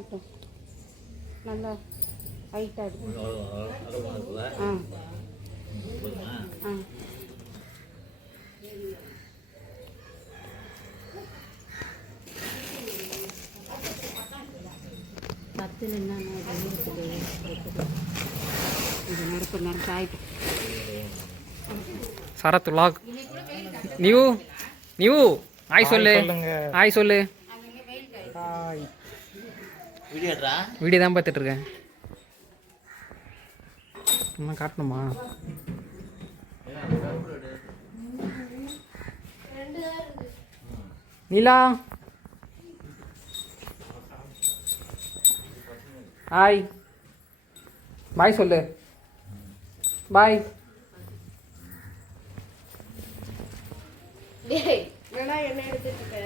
ஆகட்டும். நல்லா ஹைட்டாக இருக்கும். ஆ பத்தில் என்னென்ன இருக்குது இது நேரம் ஆகிடும். Sarath vlog new new hi சொல்லு. ஹாய் சொல்லு. வீடியோ தான் பார்த்துட்டு இருக்கேன். சும்மா காட்டணுமா? நீலா ஹாய் பாய் சொல்லு. பாய். என்ன எடுத்துட்டு இருக்க?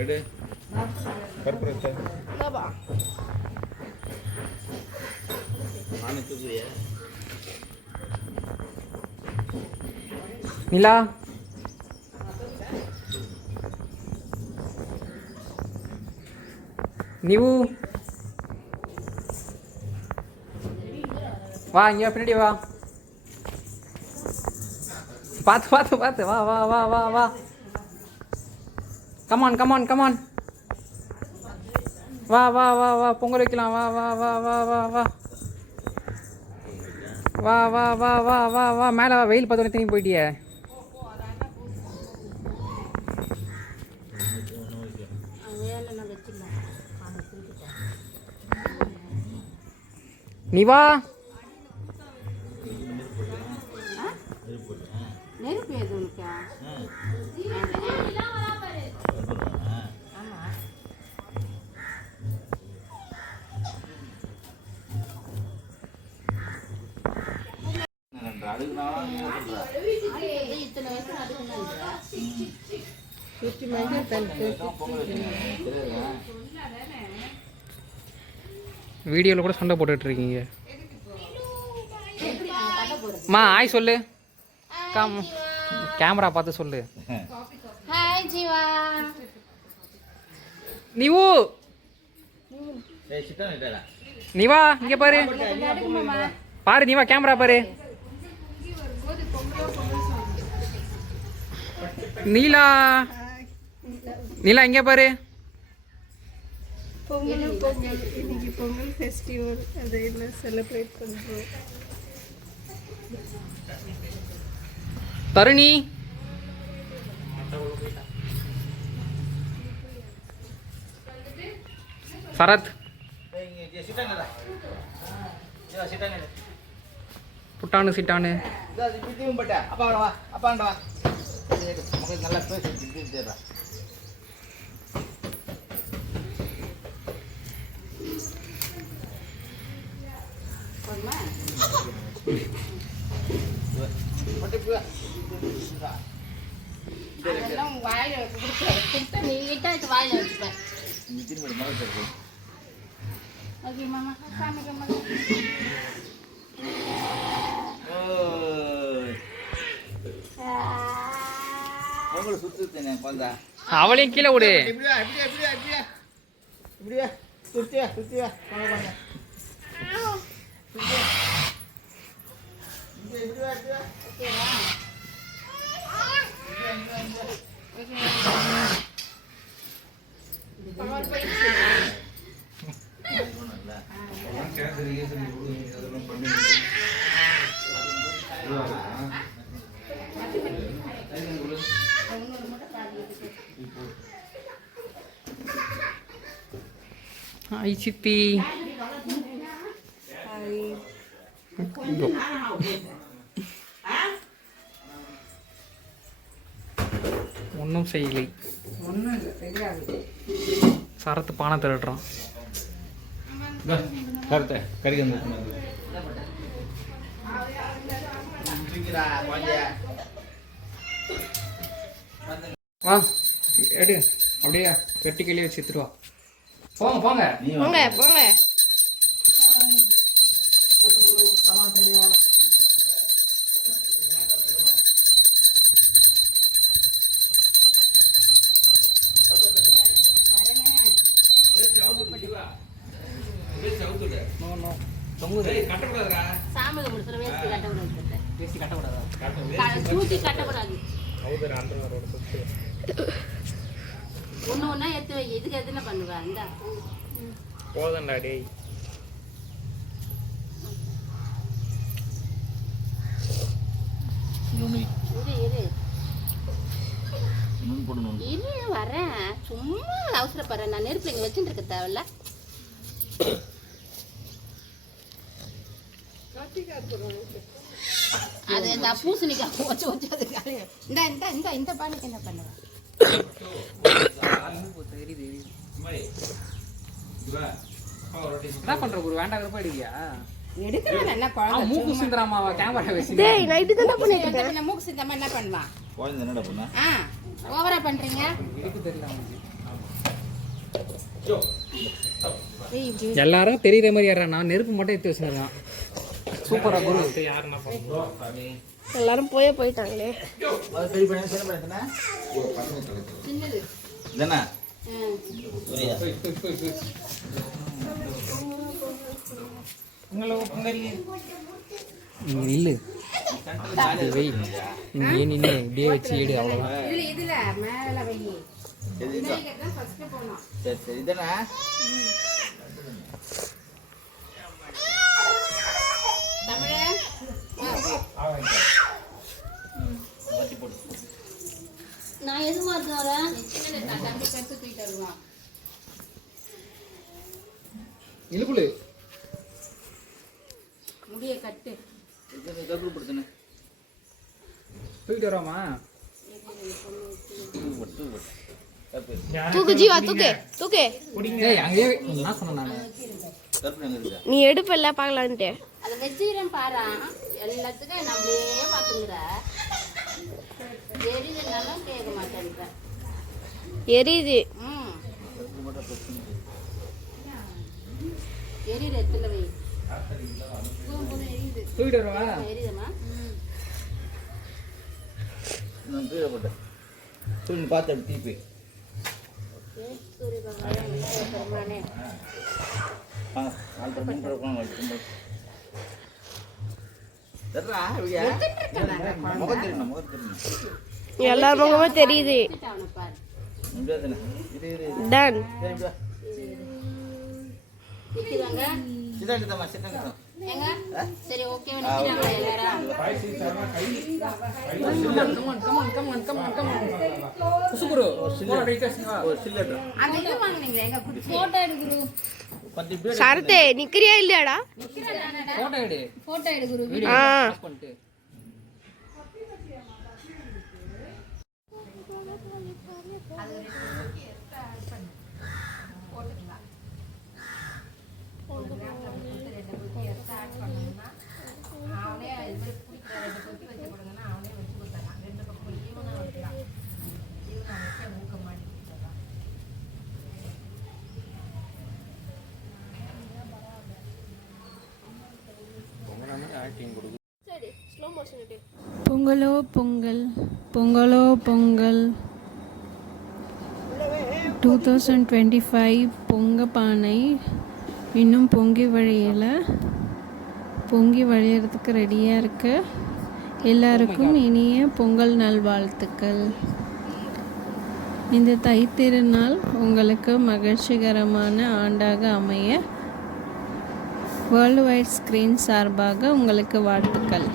எடு கற்பூரத்தை நிலா நிவு வா இங்கே பின்னாடி வா. பார்த்து பார்த்து பார்த்து வா வா வா வா வா. Come on come on come on. வா வா வா வா பொங்கல் வைக்கலாம். வா வா வா வா வா வா வா வா வா வா வா வா மேலே வா. வெயில் பார்த்தோன்னே திரும்பி போயிட்டியே. நீ வா. நெருப்பு எது உனக்கு? வீடியோவில் கூட சண்டை போட்டுட்ருக்கீங்க. மா ஹாய் சொல்லு. கேமரா பார்த்து சொல்லு. ஹாய் ஜீவா. நீவு நீவா இங்கே பாரு. பாரு நீவா கேமரா பாரு. நீலா நீலா இங்கே பாரு. இன்னைக்கு பொங்கல் ஃபெஸ்டிவல் அதை எல்லாம் செலிப்ரேட் பண்ணுறோம். தருணி சரத் புட்டானு சிட்டானு நல்லா பேசி அதெல்லாம் வாயில கொடுத்த நீட்டா வாயில வச்சுப்பேன். ஓகே மாமா சாமி கம்மல். அவளையும் கீழே விடு. ஹாய் சித்தி. ஒன்றும் செய்யலை. சரத்து பானை திருடுறான். கருத்தை கறிக்க வா எடு அப்படியே வெட்டி கிளி வச்சு எடுத்துட்டு வா. போங்க போங்க போங்க போங்க. பண்ணணும் தொங்குது கட்டக்கூடாதுடா. சாமி கும்பிடுற வேஸ்ட் கட்டக்கூடாது. பேசி கட்டக்கூடாதா? தூக்கி கட்டக்கூடாது. ஒண்ணு ஒண்ணா எடுத்து வை. இதுக்கு எதுனா பண்ணுவா? இந்தா போதண்டா டேய். யூனி இரு இன்னும் போடணும். இரு வரேன். சும்மா அவசரப்படுறேன். நான் நெருப்புல இங்க வச்சுட்டு இருக்க தேவையில்ல. அது இந்த பூசணிக்காய் வச்சு வச்சு அது இந்த இந்த இந்த இந்த பானைக்கு என்ன பண்ணுவேன்? தெரியுது. என்ன பண்ற குரு? வேண்டாங்கிறப்ப அடிக்கியா? எடுக்கிறேன். என்ன மூக்கு சிந்தராமாவா கேமரா வச்சு? டேய் நைட்டு தான பண்ணிட்டு பண்ண மூக்கு சிந்தமா என்ன பண்ணுவான்? குழந்தை என்னடா பண்ணா? ஓவரா பண்றீங்க. எனக்கு தெரியல அவனுக்கு. எல்லாரும் தெரியுற மாதிரி ஏறான். நான் நெருப்பு மட்டும் எடுத்து வச்சிருக்கேன். சூப்பரா குரு. எல்லாரும் போயிட்டாங்களே. அது பெரிய பையன் சின்ன பையன் தானே? சின்னது. இல்லைண்ணா இல்லு வை. இங்கே நின்று இப்படியே வச்சு எடு. அவ்வளோதான். இதுல மேல வை. இதுதான் ஃபர்ஸ்ட் போணும். சரி சரி இதுதானே? தமிழே நான் எதுமா இருக்கேன்? தம்பி கருத்து தூக்கிட்டு வருவான். இழுக்குழு முடிய கட்டு. தூக்குப்படுத்துண்ணே. தூக்கிட்டு வராமா? தூக்கு ஜீவா தூக்கு. ஏய் அங்கேயே என்ன சொன்னேன் நான்? நீ எடுப்பல்ல பார்க்கலான்ட்டு. அதை வச்சுக்கிறேன் பாரு. எல்லாத்துக்கும் நம்மளே பார்த்துங்கிற. எரிதுனாலும் கேட்க மாட்டேன்ற. எரியுது. எரியுது எத்துல வை. எரியுது. தூக்கிட்டு வரவா? எரியுதம்மா. நான் கீழே போட்டேன். சூரியன் பார்த்து தீப்பி. சூரிய பகவானே பெருமானே. ஆல்ரெடி மூன்று வச்சுக்கோங்க. முகம் தெரியணும். எல்லா முகமும் தெரியுது. பாரு. முடியாதுண்ணே. இது டன். நிற்கிறாங்க. சிதாண்டிதம்மா சிதாண்டிதம். ஏங்க சரி ஓகே நிற்கிறாங்க எல்லாரும். குசுகுரு போடா ரிக்வெஸ்ட் வா. ஒரு சில்லர் அந்த இது வாங்குனீங்களே எங்க போட்டோ எடுக்குரு. 10 பேர் சரத்தே நிக்கிறியா இல்லையாடா? போட்டோ எடு. போட்டோ எடுக்குரு. வீடியோ ஆ. ஆஃப் பண்ணிட்டு. பொங்கலோ பொங்கல் பொங்கலோ பொங்கல் 2025 பொங்க பானை இன்னும் பொங்கி வழியறதுக்கு ரெடியாக இருக்கு. எல்லாருக்கும் இனிய பொங்கல் நல்வாழ்த்துக்கள். இந்த தைத்திருநாள் உங்களுக்கு மகிழ்ச்சிகரமான ஆண்டாக அமைய வேர்ல்டு வைட் ஸ்க்ரீன் சார்பாக உங்களுக்கு வாழ்த்துக்கள்.